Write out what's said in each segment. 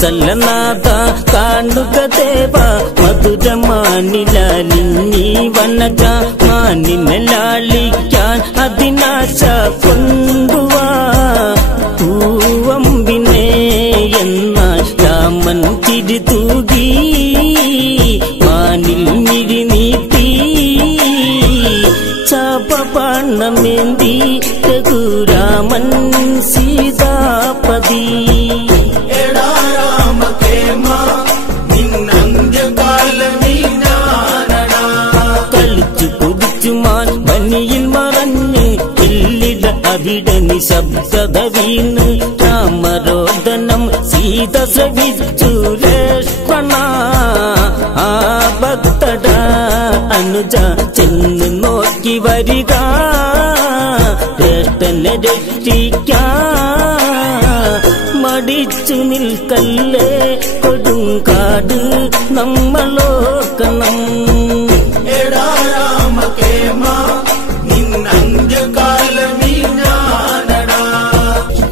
കൗസലനാഥ കാണുക ദേവ മധുരമാനിലാലിന്നി വനജ മാനിനെ ലാളിക്കാൻ അതിനാശ കൊണ്ടുവാ പൂവമ്പിനെ എന്നാൽ രാമൻ തിരുതൂകി മാനിൽ മിഴിനീട്ടി ചാപബാണമേന്തി രഘുരാമൻ സീതാപതി കളിച്ചു കുതിച്ചുമാൻ വനിയിൽ മറഞ്ഞ് എല്ലിട അവിടെ നിശബ്ദത വീണ് രാമരോദനം സീത ശ്രവിച്ചു ലക്ഷ്മണ ആ ഭക്തട അനുജ ചെന്ന് നോക്കി വരിക ജ്യേഷ്ഠനെ രക്ഷിക്കാൻ മടിച്ചു നിൽക്കല്ലേ കൊടുങ്കാട് നമ്മളോക്കണം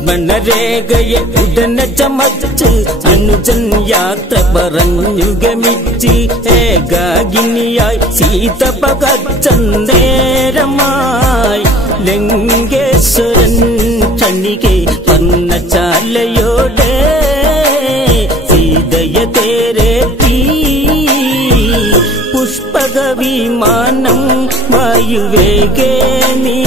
മനരേഖയെ ഉടനെ ചമച്ച് അനുജൻ യാത്ര പറഞ്ഞു ഗമിച്ച് ഏകാകിനിയായി സീത പകച്ചന്തേരമായി ലങ്കേശ്വരൻ ക്ഷണികെ പന്നച്ചാലയോടെ സീതയെ തേരേറ്റി പുഷ്പക വിമാനം വായുവേഗേ നീ